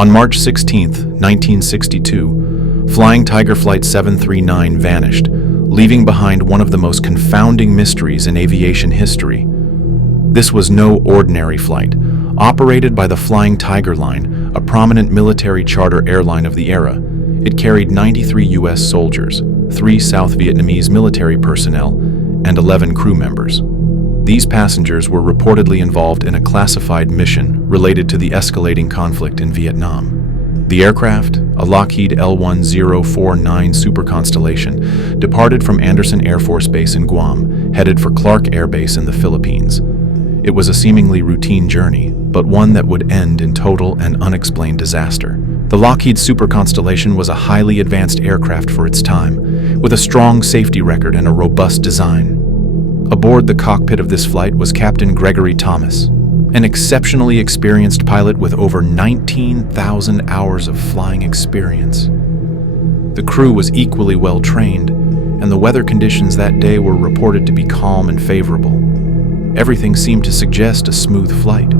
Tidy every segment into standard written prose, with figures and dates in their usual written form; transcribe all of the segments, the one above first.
On March 16, 1962, Flying Tiger Flight 739 vanished, leaving behind one of the most confounding mysteries in aviation history. This was no ordinary flight. Operated by the Flying Tiger Line, a prominent military charter airline of the era, it carried 93 U.S. soldiers, 3 South Vietnamese military personnel, and 11 crew members. These passengers were reportedly involved in a classified mission related to the escalating conflict in Vietnam. The aircraft, a Lockheed L-1049 Super Constellation, departed from Andersen Air Force Base in Guam, headed for Clark Air Base in the Philippines. It was a seemingly routine journey, but one that would end in total and unexplained disaster. The Lockheed Super Constellation was a highly advanced aircraft for its time, with a strong safety record and a robust design. Aboard the cockpit of this flight was Captain Gregory Thomas, an exceptionally experienced pilot with over 19,000 hours of flying experience. The crew was equally well trained, and the weather conditions that day were reported to be calm and favorable. Everything seemed to suggest a smooth flight.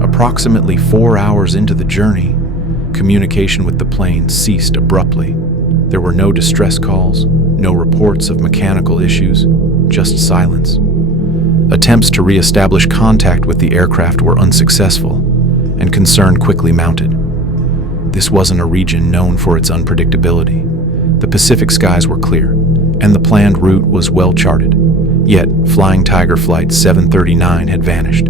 Approximately 4 hours into the journey, communication with the plane ceased abruptly. There were no distress calls, no reports of mechanical issues, just silence. Attempts to re-establish contact with the aircraft were unsuccessful, and concern quickly mounted. This wasn't a region known for its unpredictability. The Pacific skies were clear, and the planned route was well charted. Yet, Flying Tiger Flight 739 had vanished.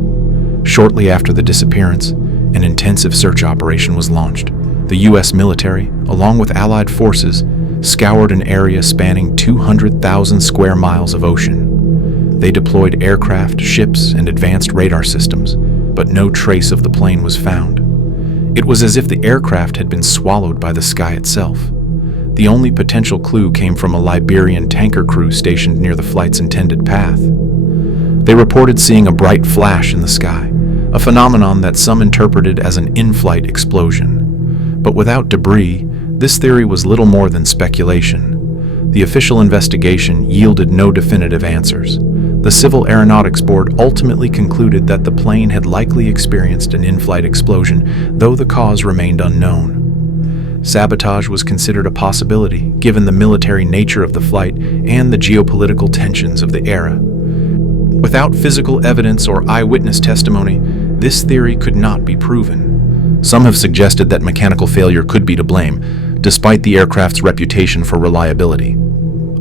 Shortly after the disappearance, an intensive search operation was launched. The U.S. military, along with Allied forces, scoured an area spanning 200,000 square miles of ocean. They deployed aircraft, ships, and advanced radar systems, but no trace of the plane was found. It was as if the aircraft had been swallowed by the sky itself. The only potential clue came from a Liberian tanker crew stationed near the flight's intended path. They reported seeing a bright flash in the sky, a phenomenon that some interpreted as an in-flight explosion. But without debris, this theory was little more than speculation. The official investigation yielded no definitive answers. The Civil Aeronautics Board ultimately concluded that the plane had likely experienced an in-flight explosion, though the cause remained unknown. Sabotage was considered a possibility, given the military nature of the flight and the geopolitical tensions of the era. Without physical evidence or eyewitness testimony, this theory could not be proven. Some have suggested that mechanical failure could be to blame, despite the aircraft's reputation for reliability.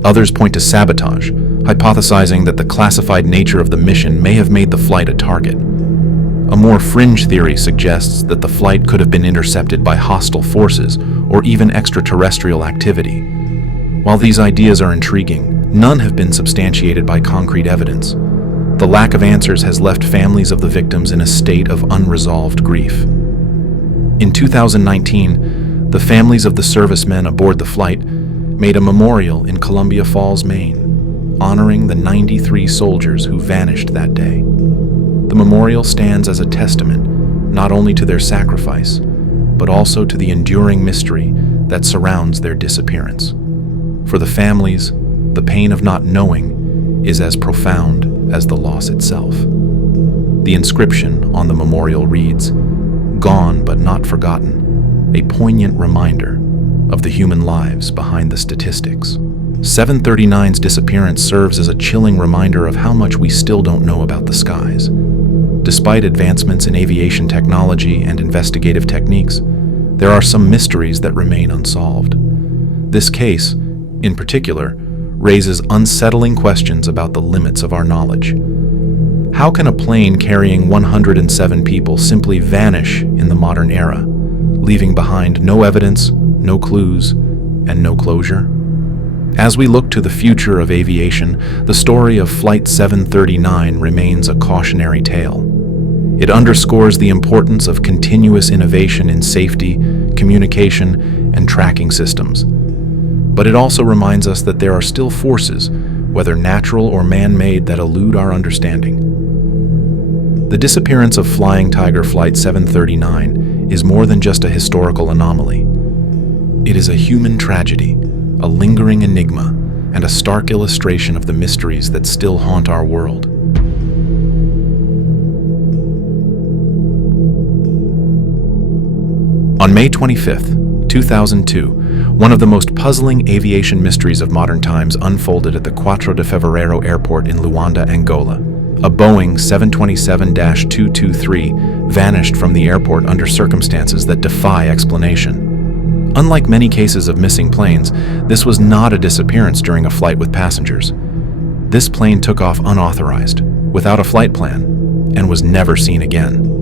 Others point to sabotage, hypothesizing that the classified nature of the mission may have made the flight a target. A more fringe theory suggests that the flight could have been intercepted by hostile forces or even extraterrestrial activity. While these ideas are intriguing, none have been substantiated by concrete evidence. The lack of answers has left families of the victims in a state of unresolved grief. In 2019, the families of the servicemen aboard the flight made a memorial in Columbia Falls, Maine, honoring the 93 soldiers who vanished that day. The memorial stands as a testament not only to their sacrifice, but also to the enduring mystery that surrounds their disappearance. For the families, the pain of not knowing is as profound as the loss itself. The inscription on the memorial reads, "Gone but not forgotten, a poignant reminder of the human lives behind the statistics." 739's disappearance serves as a chilling reminder of how much we still don't know about the skies. Despite advancements in aviation technology and investigative techniques, there are some mysteries that remain unsolved. This case, in particular, raises unsettling questions about the limits of our knowledge. How can a plane carrying 107 people simply vanish in the modern era, leaving behind no evidence, no clues, and no closure? As we look to the future of aviation, the story of Flight 739 remains a cautionary tale. It underscores the importance of continuous innovation in safety, communication, and tracking systems. But it also reminds us that there are still forces, whether natural or man-made, that elude our understanding. The disappearance of Flying Tiger Flight 739 is more than just a historical anomaly. It is a human tragedy, a lingering enigma, and a stark illustration of the mysteries that still haunt our world. On May 25, 2002, one of the most puzzling aviation mysteries of modern times unfolded at the 4 de Fevereiro airport in Luanda, Angola. A Boeing 727-223 vanished from the airport under circumstances that defy explanation. Unlike many cases of missing planes, this was not a disappearance during a flight with passengers. This plane took off unauthorized, without a flight plan, and was never seen again.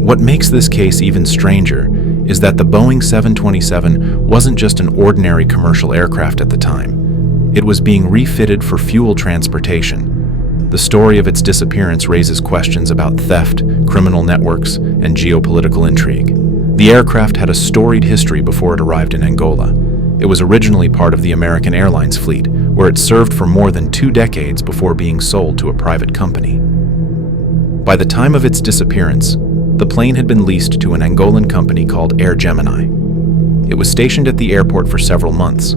What makes this case even stranger is that the Boeing 727 wasn't just an ordinary commercial aircraft at the time. It was being refitted for fuel transportation. The story of its disappearance raises questions about theft, criminal networks, and geopolitical intrigue. The aircraft had a storied history before it arrived in Angola. It was originally part of the American Airlines fleet, where it served for more than 2 decades before being sold to a private company. By the time of its disappearance, the plane had been leased to an Angolan company called Air Gemini. It was stationed at the airport for several months,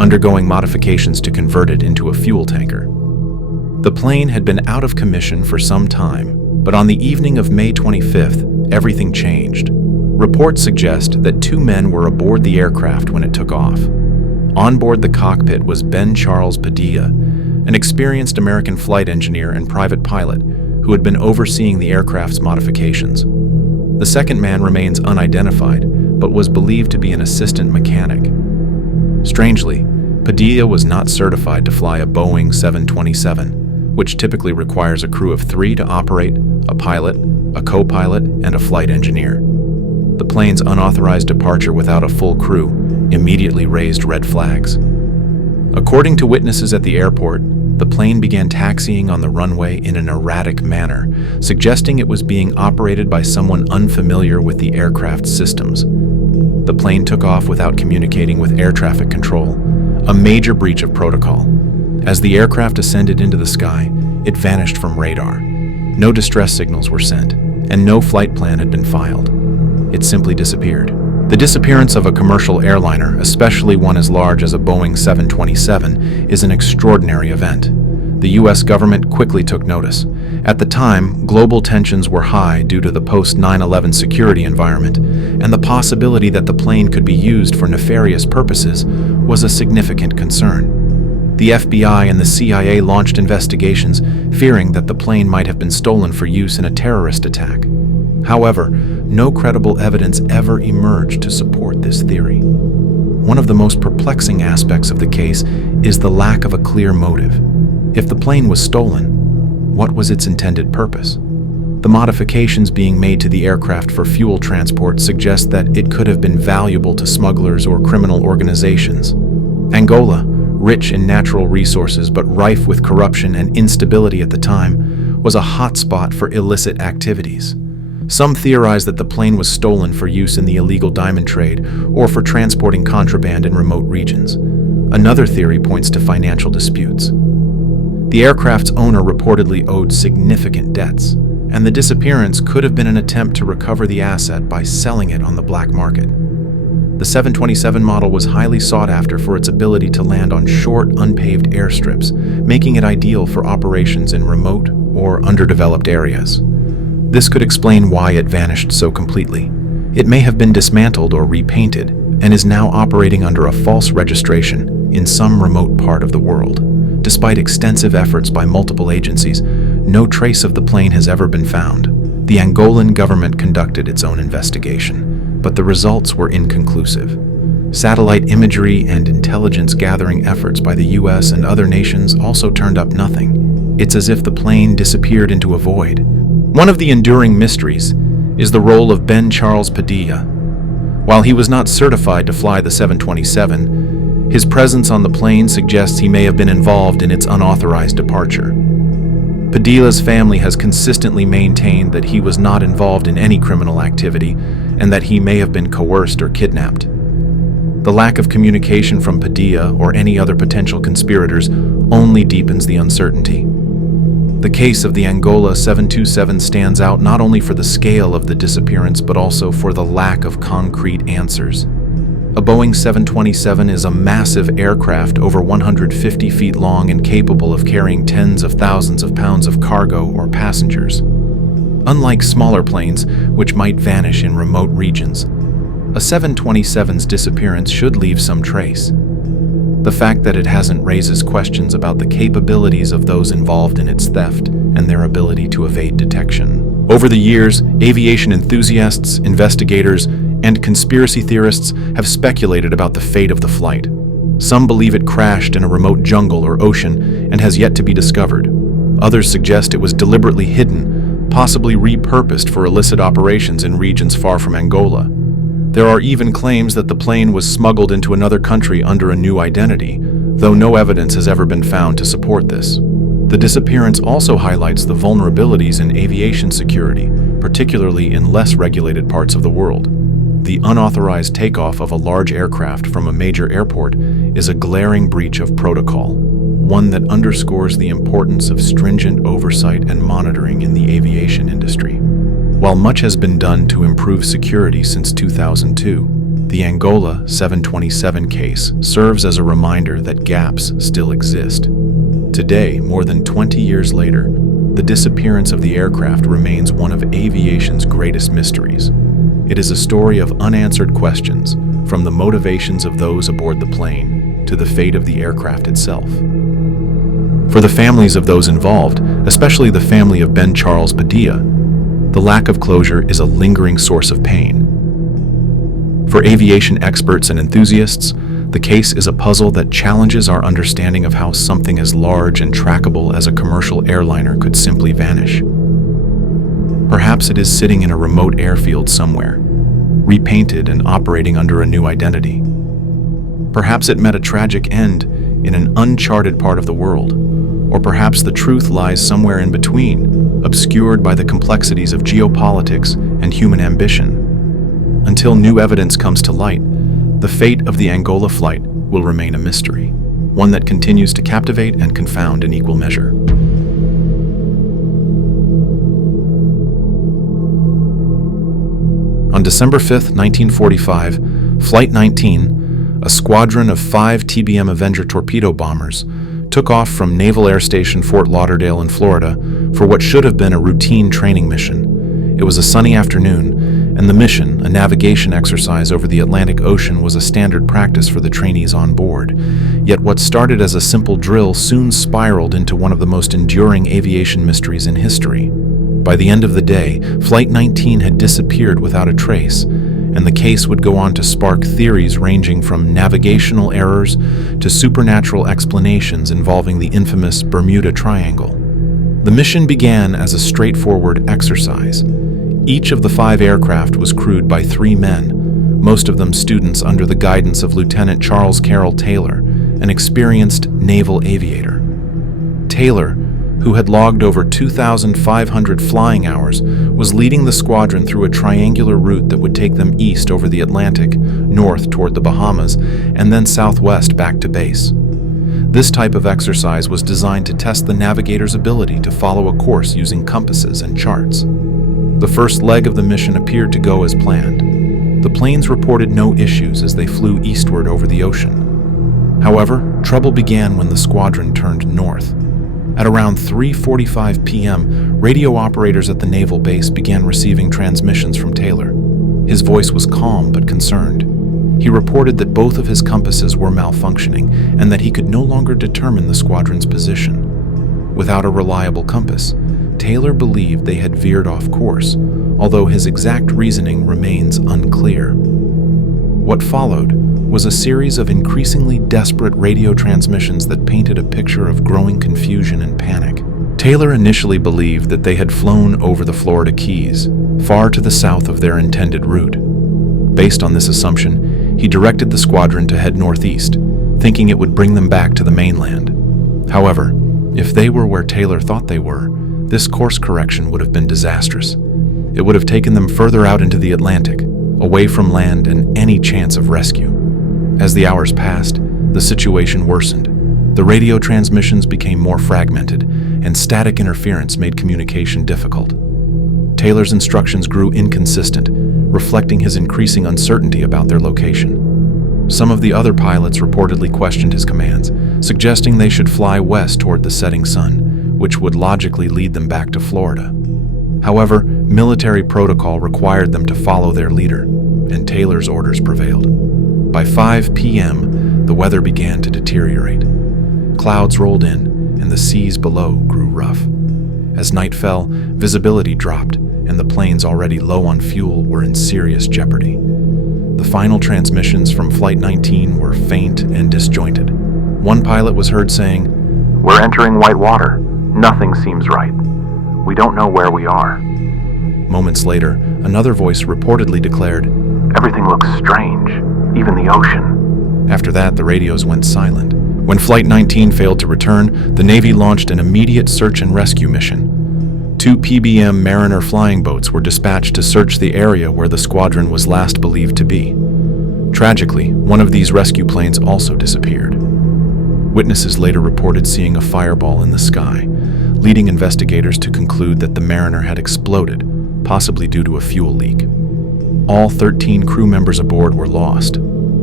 undergoing modifications to convert it into a fuel tanker. The plane had been out of commission for some time, but on the evening of May 25th, everything changed. Reports suggest that 2 men were aboard the aircraft when it took off. On board the cockpit was Ben Charles Padilla, an experienced American flight engineer and private pilot who had been overseeing the aircraft's modifications. The second man remains unidentified, but was believed to be an assistant mechanic. Strangely, Padilla was not certified to fly a Boeing 727, which typically requires a crew of 3 to operate: a pilot, a co-pilot, and a flight engineer. The plane's unauthorized departure without a full crew immediately raised red flags. According to witnesses at the airport, the plane began taxiing on the runway in an erratic manner, suggesting it was being operated by someone unfamiliar with the aircraft's systems. The plane took off without communicating with air traffic control, a major breach of protocol. As the aircraft ascended into the sky, it vanished from radar. No distress signals were sent, and no flight plan had been filed. It simply disappeared. The disappearance of a commercial airliner, especially one as large as a Boeing 727, is an extraordinary event. The U.S. government quickly took notice. At the time, global tensions were high due to the post-9/11 security environment, and the possibility that the plane could be used for nefarious purposes was a significant concern. The FBI and the CIA launched investigations, fearing that the plane might have been stolen for use in a terrorist attack. However, no credible evidence ever emerged to support this theory. One of the most perplexing aspects of the case is the lack of a clear motive. If the plane was stolen, what was its intended purpose? The modifications being made to the aircraft for fuel transport suggest that it could have been valuable to smugglers or criminal organizations. Angola, rich in natural resources but rife with corruption and instability at the time, was a hotspot for illicit activities. Some theorize that the plane was stolen for use in the illegal diamond trade or for transporting contraband in remote regions. Another theory points to financial disputes. The aircraft's owner reportedly owed significant debts, and the disappearance could have been an attempt to recover the asset by selling it on the black market. The 727 model was highly sought after for its ability to land on short, unpaved airstrips, making it ideal for operations in remote or underdeveloped areas. This could explain why it vanished so completely. It may have been dismantled or repainted and is now operating under a false registration in some remote part of the world. Despite extensive efforts by multiple agencies, no trace of the plane has ever been found. The Angolan government conducted its own investigation, but the results were inconclusive. Satellite imagery and intelligence-gathering efforts by the US and other nations also turned up nothing. It's as if the plane disappeared into a void. One of the enduring mysteries is the role of Ben Charles Padilla. While he was not certified to fly the 727, his presence on the plane suggests he may have been involved in its unauthorized departure. Padilla's family has consistently maintained that he was not involved in any criminal activity and that he may have been coerced or kidnapped. The lack of communication from Padilla or any other potential conspirators only deepens the uncertainty. The case of the Angola 727 stands out not only for the scale of the disappearance but also for the lack of concrete answers. A Boeing 727 is a massive aircraft over 150 feet long and capable of carrying tens of thousands of pounds of cargo or passengers. Unlike smaller planes, which might vanish in remote regions, A 727's disappearance should leave some trace. The fact that it hasn't raises questions about the capabilities of those involved in its theft and their ability to evade detection. Over the years, aviation enthusiasts, investigators, and conspiracy theorists have speculated about the fate of the flight. Some believe it crashed in a remote jungle or ocean and has yet to be discovered. Others suggest it was deliberately hidden, possibly repurposed for illicit operations in regions far from Angola. There are even claims that the plane was smuggled into another country under a new identity, though no evidence has ever been found to support this. The disappearance also highlights the vulnerabilities in aviation security, particularly in less regulated parts of the world. The unauthorized takeoff of a large aircraft from a major airport is a glaring breach of protocol, one that underscores the importance of stringent oversight and monitoring in the aviation industry. While much has been done to improve security since 2002, the Angola 727 case serves as a reminder that gaps still exist. Today, more than 20 years later, the disappearance of the aircraft remains one of aviation's greatest mysteries. It is a story of unanswered questions, from the motivations of those aboard the plane to the fate of the aircraft itself. For the families of those involved, especially the family of Ben Charles Padilla, the lack of closure is a lingering source of pain. For aviation experts and enthusiasts, the case is a puzzle that challenges our understanding of how something as large and trackable as a commercial airliner could simply vanish. Perhaps it is sitting in a remote airfield somewhere, repainted and operating under a new identity. Perhaps it met a tragic end in an uncharted part of the world, or perhaps the truth lies somewhere in between, obscured by the complexities of geopolitics and human ambition. Until new evidence comes to light, the fate of the Angola flight will remain a mystery, one that continues to captivate and confound in equal measure. On December 5, 1945, Flight 19, a squadron of 5 TBM Avenger torpedo bombers, took off from Naval Air Station Fort Lauderdale in Florida for what should have been a routine training mission. It was a sunny afternoon, and the mission, a navigation exercise over the Atlantic Ocean, was a standard practice for the trainees on board. Yet what started as a simple drill soon spiraled into one of the most enduring aviation mysteries in history. By the end of the day, Flight 19 had disappeared without a trace, and the case would go on to spark theories ranging from navigational errors to supernatural explanations involving the infamous Bermuda Triangle. The mission began as a straightforward exercise. Each of the 5 aircraft was crewed by 3 men, most of them students under the guidance of Lieutenant Charles Carroll Taylor, an experienced naval aviator. Taylor, who had logged over 2,500 flying hours, was leading the squadron through a triangular route that would take them east over the Atlantic, north toward the Bahamas, and then southwest back to base. This type of exercise was designed to test the navigator's ability to follow a course using compasses and charts. The first leg of the mission appeared to go as planned. The planes reported no issues as they flew eastward over the ocean. However, trouble began when the squadron turned north. At around 3:45 p.m., radio operators at the naval base began receiving transmissions from Taylor. His voice was calm but concerned. He reported that both of his compasses were malfunctioning and that he could no longer determine the squadron's position. Without a reliable compass, Taylor believed they had veered off course, although his exact reasoning remains unclear. What followed was a series of increasingly desperate radio transmissions that painted a picture of growing confusion and panic. Taylor initially believed that they had flown over the Florida Keys, far to the south of their intended route. Based on this assumption, he directed the squadron to head northeast, thinking it would bring them back to the mainland. However, if they were where Taylor thought they were, this course correction would have been disastrous. It would have taken them further out into the Atlantic, away from land and any chance of rescue. As the hours passed, the situation worsened. The radio transmissions became more fragmented, and static interference made communication difficult. Taylor's instructions grew inconsistent, reflecting his increasing uncertainty about their location. Some of the other pilots reportedly questioned his commands, suggesting they should fly west toward the setting sun, which would logically lead them back to Florida. However, military protocol required them to follow their leader. and Taylor's orders prevailed. By 5 p.m., the weather began to deteriorate. Clouds rolled in, and the seas below grew rough. As night fell, visibility dropped, and the planes already low on fuel were in serious jeopardy. The final transmissions from Flight 19 were faint and disjointed. One pilot was heard saying, "We're entering white water. Nothing seems right. We don't know where we are." Moments later, another voice reportedly declared, "Everything looks strange, even the ocean." After that, the radios went silent. When Flight 19 failed to return, the Navy launched an immediate search and rescue mission. 2 PBM Mariner flying boats were dispatched to search the area where the squadron was last believed to be. Tragically, one of these rescue planes also disappeared. Witnesses later reported seeing a fireball in the sky, leading investigators to conclude that the Mariner had exploded, possibly due to a fuel leak. All 13 crew members aboard were lost,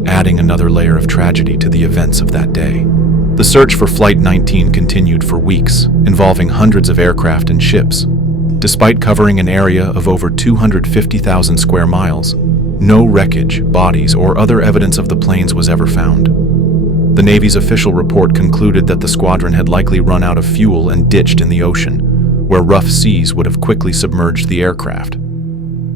adding another layer of tragedy to the events of that day. The search for Flight 19 continued for weeks, involving hundreds of aircraft and ships. Despite covering an area of over 250,000 square miles, no wreckage, bodies, or other evidence of the planes was ever found. The Navy's official report concluded that the squadron had likely run out of fuel and ditched in the ocean, where rough seas would have quickly submerged the aircraft.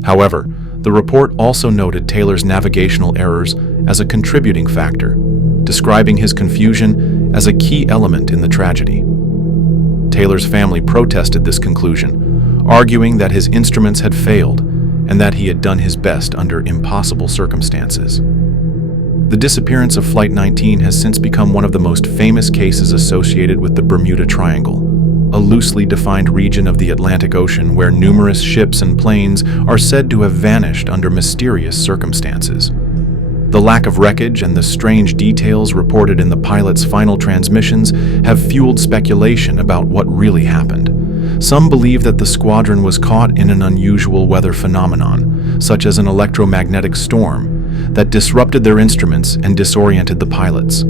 However, the report also noted Taylor's navigational errors as a contributing factor, describing his confusion as a key element in the tragedy. Taylor's family protested this conclusion, arguing that his instruments had failed and that he had done his best under impossible circumstances. The disappearance of Flight 19 has since become one of the most famous cases associated with the Bermuda Triangle, a loosely defined region of the Atlantic Ocean where numerous ships and planes are said to have vanished under mysterious circumstances. The lack of wreckage and the strange details reported in the pilot's final transmissions have fueled speculation about what really happened. Some believe that the squadron was caught in an unusual weather phenomenon, such as an electromagnetic storm, that disrupted their instruments and disoriented the pilots.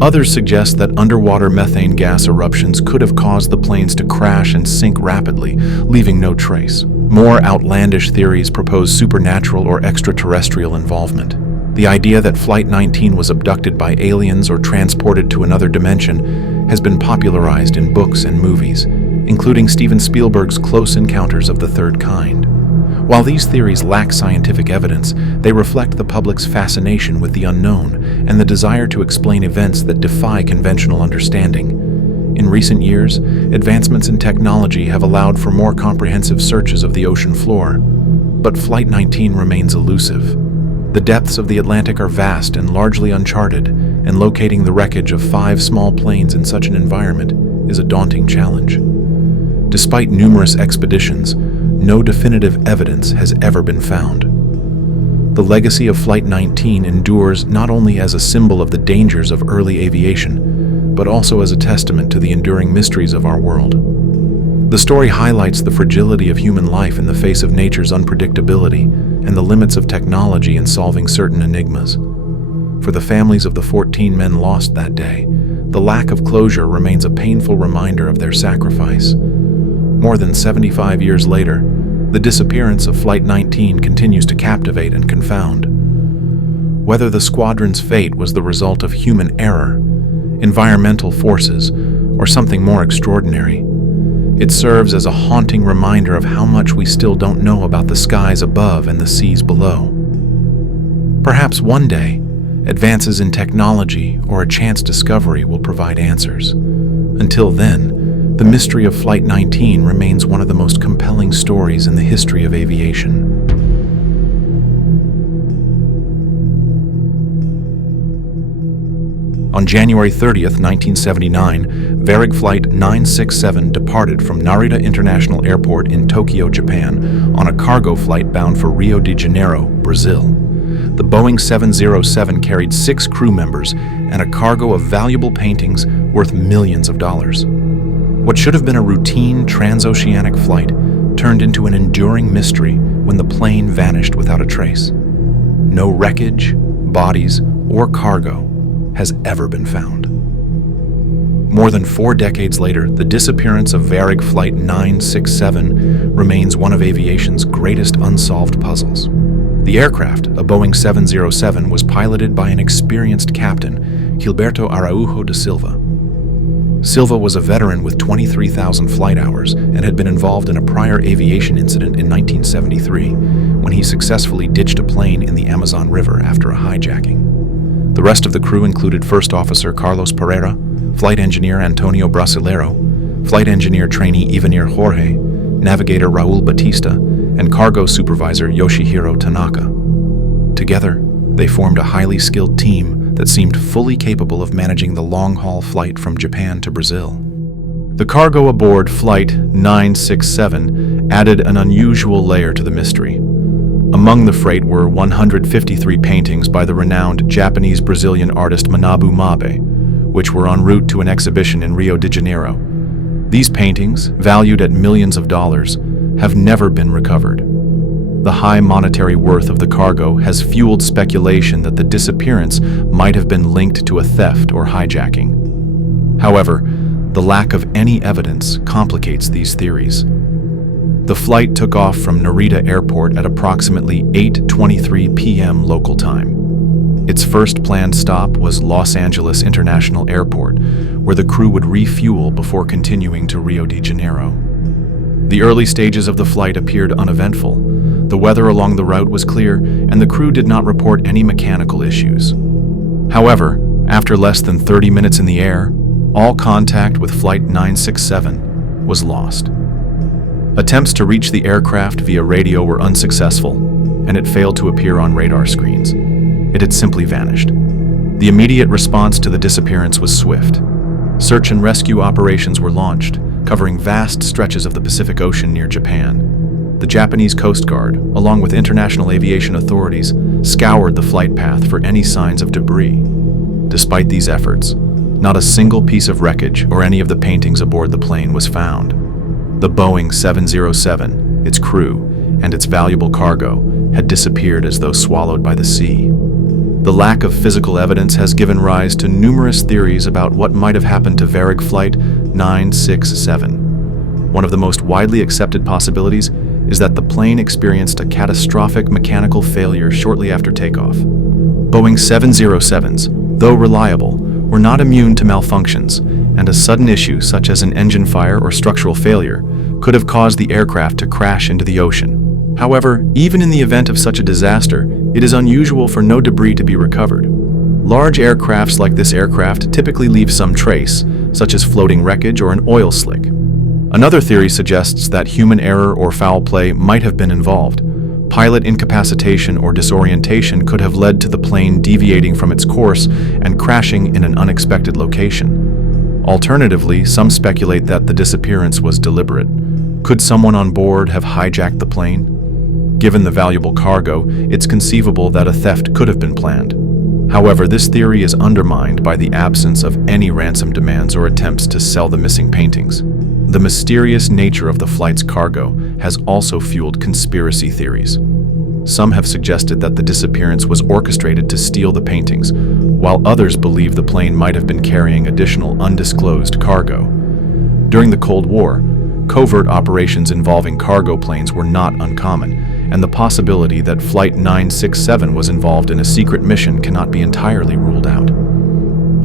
Others suggest that underwater methane gas eruptions could have caused the planes to crash and sink rapidly, leaving no trace. More outlandish theories propose supernatural or extraterrestrial involvement. The idea that Flight 19 was abducted by aliens or transported to another dimension has been popularized in books and movies, including Steven Spielberg's Close Encounters of the Third Kind. While these theories lack scientific evidence, they reflect the public's fascination with the unknown and the desire to explain events that defy conventional understanding. In recent years, advancements in technology have allowed for more comprehensive searches of the ocean floor, but Flight 19 remains elusive. The depths of the Atlantic are vast and largely uncharted, and locating the wreckage of 5 small planes in such an environment is a daunting challenge. Despite numerous expeditions, no definitive evidence has ever been found. The legacy of Flight 19 endures not only as a symbol of the dangers of early aviation, but also as a testament to the enduring mysteries of our world. The story highlights the fragility of human life in the face of nature's unpredictability and the limits of technology in solving certain enigmas. For the families of the 14 men lost that day, the lack of closure remains a painful reminder of their sacrifice. More than 75 years later, the disappearance of Flight 19 continues to captivate and confound. Whether the squadron's fate was the result of human error, environmental forces, or something more extraordinary, it serves as a haunting reminder of how much we still don't know about the skies above and the seas below. Perhaps one day, advances in technology or a chance discovery will provide answers. Until then, the mystery of Flight 19 remains one of the most compelling stories in the history of aviation. On January 30th, 1979, Varig Flight 967 departed from Narita International Airport in Tokyo, Japan, on a cargo flight bound for Rio de Janeiro, Brazil. The Boeing 707 carried 6 crew members and a cargo of valuable paintings worth millions of dollars. What should have been a routine transoceanic flight turned into an enduring mystery when the plane vanished without a trace. No wreckage, bodies, or cargo has ever been found. More than 4 decades later, the disappearance of Varig Flight 967 remains one of aviation's greatest unsolved puzzles. The aircraft, a Boeing 707, was piloted by an experienced captain, Gilberto Araújo da Silva. Silva was a veteran with 23,000 flight hours and had been involved in a prior aviation incident in 1973 when he successfully ditched a plane in the Amazon River after a hijacking. The rest of the crew included First Officer Carlos Pereira, Flight Engineer Antonio Brasileiro, Flight Engineer Trainee Ivanir Jorge, Navigator Raul Batista, and Cargo Supervisor Yoshihiro Tanaka. Together, they formed a highly skilled team that seemed fully capable of managing the long-haul flight from Japan to Brazil. The cargo aboard Flight 967 added an unusual layer to the mystery. Among the freight were 153 paintings by the renowned Japanese-Brazilian artist Manabu Mabe, which were en route to an exhibition in Rio de Janeiro. These paintings, valued at millions of dollars, have never been recovered. The high monetary worth of the cargo has fueled speculation that the disappearance might have been linked to a theft or hijacking. However, the lack of any evidence complicates these theories. The flight took off from Narita Airport at approximately 8:23 p.m. local time. Its first planned stop was Los Angeles International Airport, where the crew would refuel before continuing to Rio de Janeiro. The early stages of the flight appeared uneventful. The weather along the route was clear, and the crew did not report any mechanical issues. However, after less than 30 minutes in the air, all contact with Flight 967 was lost. Attempts to reach the aircraft via radio were unsuccessful, and it failed to appear on radar screens. It had simply vanished. The immediate response to the disappearance was swift. Search and rescue operations were launched, covering vast stretches of the Pacific Ocean near Japan. The Japanese Coast Guard, along with international aviation authorities, scoured the flight path for any signs of debris. Despite these efforts, not a single piece of wreckage or any of the paintings aboard the plane was found. The Boeing 707, its crew, and its valuable cargo had disappeared as though swallowed by the sea. The lack of physical evidence has given rise to numerous theories about what might have happened to Varig Flight 967. One of the most widely accepted possibilities is that the plane experienced a catastrophic mechanical failure shortly after takeoff. Boeing 707s, though reliable, were not immune to malfunctions, and a sudden issue such as an engine fire or structural failure could have caused the aircraft to crash into the ocean. However, even in the event of such a disaster, it is unusual for no debris to be recovered. Large aircrafts like this aircraft typically leave some trace, such as floating wreckage or an oil slick. Another theory suggests that human error or foul play might have been involved. Pilot incapacitation or disorientation could have led to the plane deviating from its course and crashing in an unexpected location. Alternatively, some speculate that the disappearance was deliberate. Could someone on board have hijacked the plane? Given the valuable cargo, it's conceivable that a theft could have been planned. However, this theory is undermined by the absence of any ransom demands or attempts to sell the missing paintings. The mysterious nature of the flight's cargo has also fueled conspiracy theories. Some have suggested that the disappearance was orchestrated to steal the paintings, while others believe the plane might have been carrying additional undisclosed cargo. During the Cold War, covert operations involving cargo planes were not uncommon, and the possibility that Flight 967 was involved in a secret mission cannot be entirely ruled out.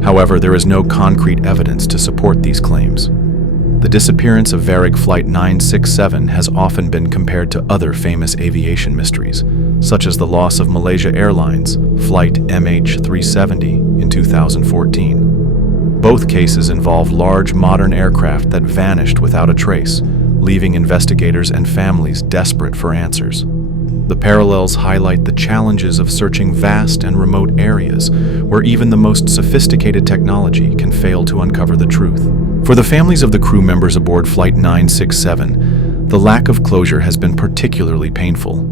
However, there is no concrete evidence to support these claims. The disappearance of Varig Flight 967 has often been compared to other famous aviation mysteries, such as the loss of Malaysia Airlines Flight MH370 in 2014. Both cases involve large modern aircraft that vanished without a trace, leaving investigators and families desperate for answers. The parallels highlight the challenges of searching vast and remote areas where even the most sophisticated technology can fail to uncover the truth. For the families of the crew members aboard Flight 967, the lack of closure has been particularly painful.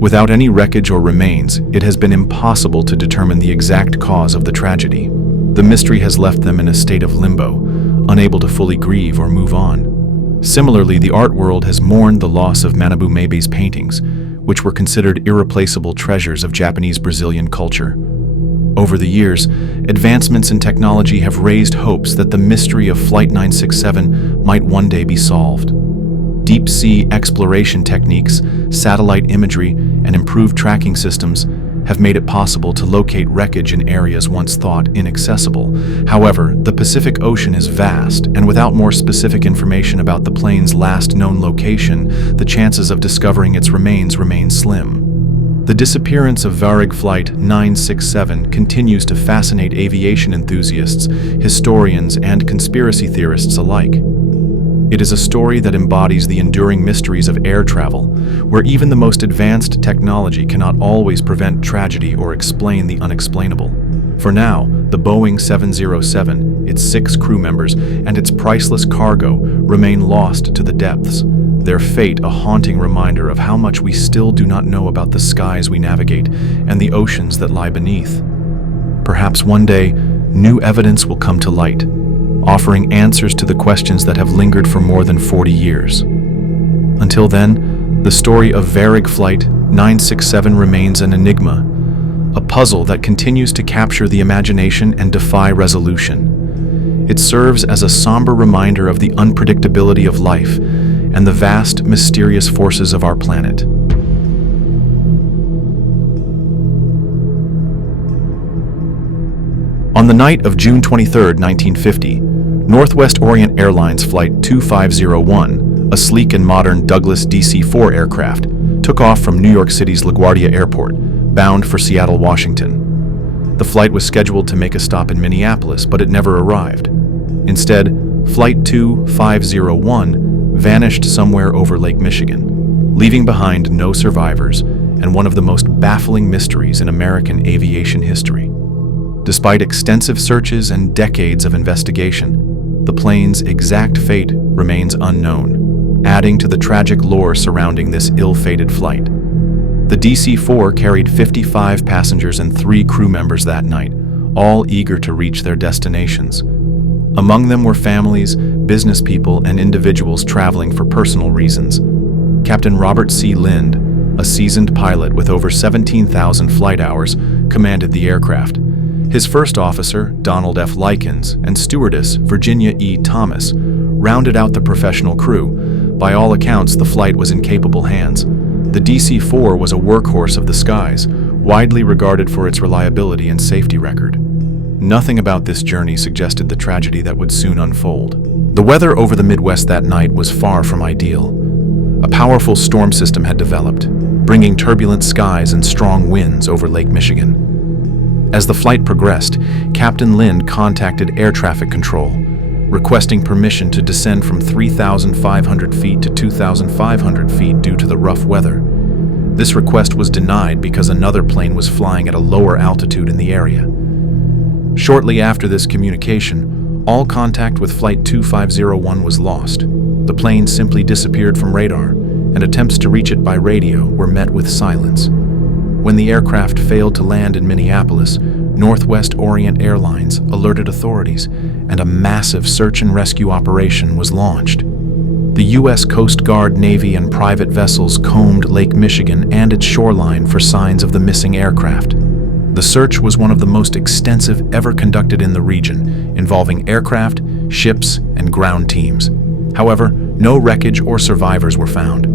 Without any wreckage or remains, it has been impossible to determine the exact cause of the tragedy. The mystery has left them in a state of limbo, unable to fully grieve or move on. Similarly, the art world has mourned the loss of Manabu Mabe's paintings, which were considered irreplaceable treasures of Japanese-Brazilian culture. Over the years, advancements in technology have raised hopes that the mystery of Flight 967 might one day be solved. Deep-sea exploration techniques, satellite imagery, and improved tracking systems have made it possible to locate wreckage in areas once thought inaccessible. However, the Pacific Ocean is vast, and without more specific information about the plane's last known location, the chances of discovering its remains remain slim. The disappearance of Varig Flight 967 continues to fascinate aviation enthusiasts, historians, and conspiracy theorists alike. It is a story that embodies the enduring mysteries of air travel, where even the most advanced technology cannot always prevent tragedy or explain the unexplainable. For now, the Boeing 707, its 6 crew members, and its priceless cargo remain lost to the depths, their fate a haunting reminder of how much we still do not know about the skies we navigate and the oceans that lie beneath. Perhaps one day, new evidence will come to light, offering answers to the questions that have lingered for more than 40 years. Until then, the story of Varig Flight 967 remains an enigma, a puzzle that continues to capture the imagination and defy resolution. It serves as a somber reminder of the unpredictability of life and the vast, mysterious forces of our planet. On the night of June 23, 1950, Northwest Orient Airlines Flight 2501, a sleek and modern Douglas DC-4 aircraft, took off from New York City's LaGuardia Airport, bound for Seattle, Washington. The flight was scheduled to make a stop in Minneapolis, but it never arrived. Instead, Flight 2501 vanished somewhere over Lake Michigan, leaving behind no survivors and one of the most baffling mysteries in American aviation history. Despite extensive searches and decades of investigation, the plane's exact fate remains unknown, adding to the tragic lore surrounding this ill-fated flight. The DC-4 carried 55 passengers and 3 crew members that night, all eager to reach their destinations. Among them were families, business people, and individuals traveling for personal reasons. Captain Robert C. Lind, a seasoned pilot with over 17,000 flight hours, commanded the aircraft. His first officer, Donald F. Likens, and stewardess, Virginia E. Thomas, rounded out the professional crew. By all accounts, the flight was in capable hands. The DC-4 was a workhorse of the skies, widely regarded for its reliability and safety record. Nothing about this journey suggested the tragedy that would soon unfold. The weather over the Midwest that night was far from ideal. A powerful storm system had developed, bringing turbulent skies and strong winds over Lake Michigan. As the flight progressed, Captain Lind contacted air traffic control, requesting permission to descend from 3,500 feet to 2,500 feet due to the rough weather. This request was denied because another plane was flying at a lower altitude in the area. Shortly after this communication, all contact with Flight 2501 was lost. The plane simply disappeared from radar, and attempts to reach it by radio were met with silence. When the aircraft failed to land in Minneapolis, Northwest Orient Airlines alerted authorities, and a massive search and rescue operation was launched. The U.S. Coast Guard, Navy, and private vessels combed Lake Michigan and its shoreline for signs of the missing aircraft. The search was one of the most extensive ever conducted in the region, involving aircraft, ships, and ground teams. However, no wreckage or survivors were found.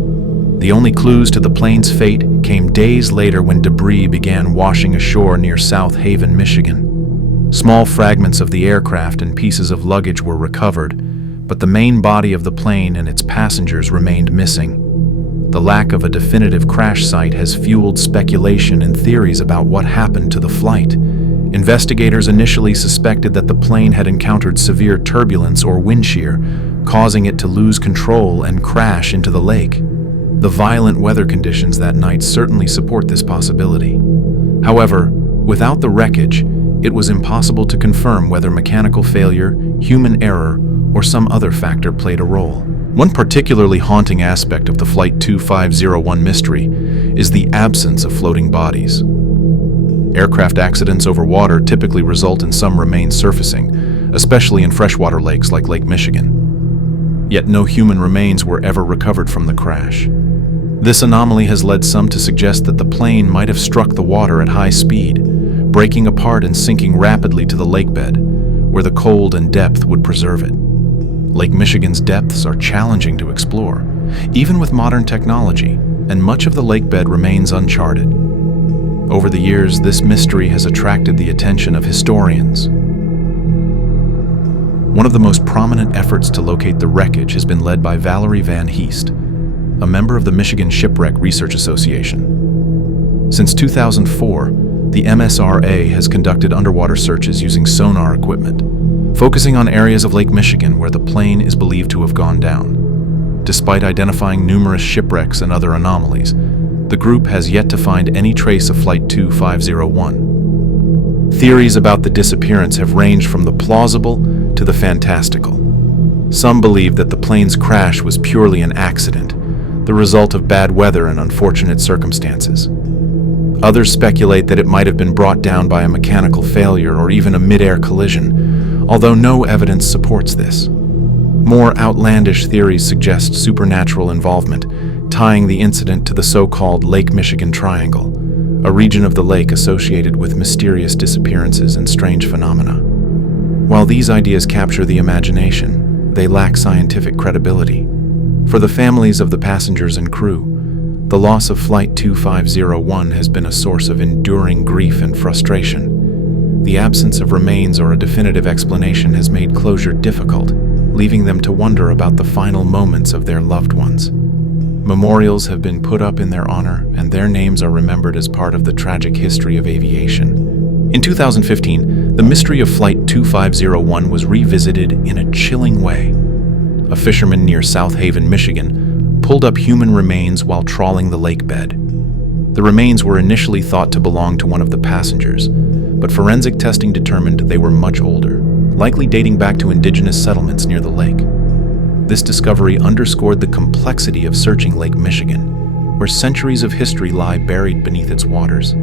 The only clues to the plane's fate came days later when debris began washing ashore near South Haven, Michigan. Small fragments of the aircraft and pieces of luggage were recovered, but the main body of the plane and its passengers remained missing. The lack of a definitive crash site has fueled speculation and theories about what happened to the flight. Investigators initially suspected that the plane had encountered severe turbulence or wind shear, causing it to lose control and crash into the lake. The violent weather conditions that night certainly support this possibility. However, without the wreckage, it was impossible to confirm whether mechanical failure, human error, or some other factor played a role. One particularly haunting aspect of the Flight 2501 mystery is the absence of floating bodies. Aircraft accidents over water typically result in some remains surfacing, especially in freshwater lakes like Lake Michigan. Yet no human remains were ever recovered from the crash. This anomaly has led some to suggest that the plane might have struck the water at high speed, breaking apart and sinking rapidly to the lakebed, where the cold and depth would preserve it. Lake Michigan's depths are challenging to explore, even with modern technology, and much of the lakebed remains uncharted. Over the years, this mystery has attracted the attention of historians. One of the most prominent efforts to locate the wreckage has been led by Valerie Van Heest, a member of the Michigan Shipwreck Research Association. Since 2004, the MSRA has conducted underwater searches using sonar equipment, focusing on areas of Lake Michigan where the plane is believed to have gone down. Despite identifying numerous shipwrecks and other anomalies, the group has yet to find any trace of Flight 2501. Theories about the disappearance have ranged from the plausible to the fantastical. Some believe that the plane's crash was purely an accident, the result of bad weather and unfortunate circumstances. Others speculate that it might have been brought down by a mechanical failure or even a mid-air collision, although no evidence supports this. More outlandish theories suggest supernatural involvement, tying the incident to the so-called Lake Michigan Triangle, a region of the lake associated with mysterious disappearances and strange phenomena. While these ideas capture the imagination, they lack scientific credibility. For the families of the passengers and crew, the loss of Flight 2501 has been a source of enduring grief and frustration. The absence of remains or a definitive explanation has made closure difficult, leaving them to wonder about the final moments of their loved ones. Memorials have been put up in their honor, and their names are remembered as part of the tragic history of aviation. In 2015, the mystery of Flight 2501 was revisited in a chilling way. A fisherman near South Haven, Michigan, pulled up human remains while trawling the lake bed. The remains were initially thought to belong to one of the passengers, but forensic testing determined they were much older, likely dating back to indigenous settlements near the lake. This discovery underscored the complexity of searching Lake Michigan, where centuries of history lie buried beneath its waters.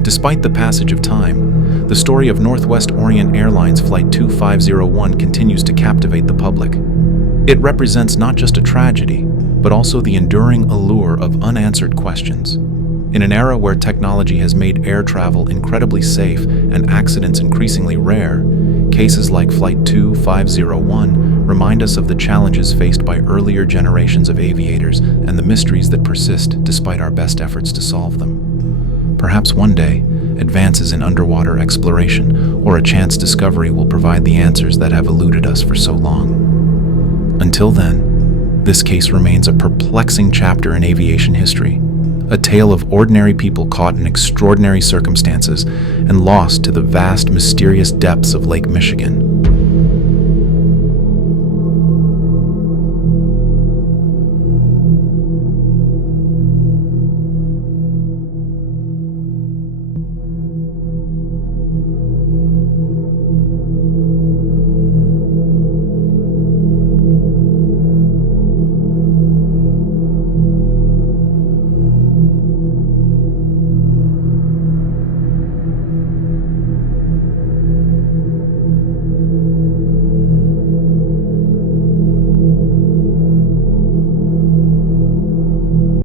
Despite the passage of time, the story of Northwest Orient Airlines Flight 2501 continues to captivate the public. It represents not just a tragedy, but also the enduring allure of unanswered questions. In an era where technology has made air travel incredibly safe and accidents increasingly rare, cases like Flight 2501 remind us of the challenges faced by earlier generations of aviators and the mysteries that persist despite our best efforts to solve them. Perhaps one day, advances in underwater exploration or a chance discovery will provide the answers that have eluded us for so long. Until then, this case remains a perplexing chapter in aviation history, a tale of ordinary people caught in extraordinary circumstances and lost to the vast, mysterious depths of Lake Michigan.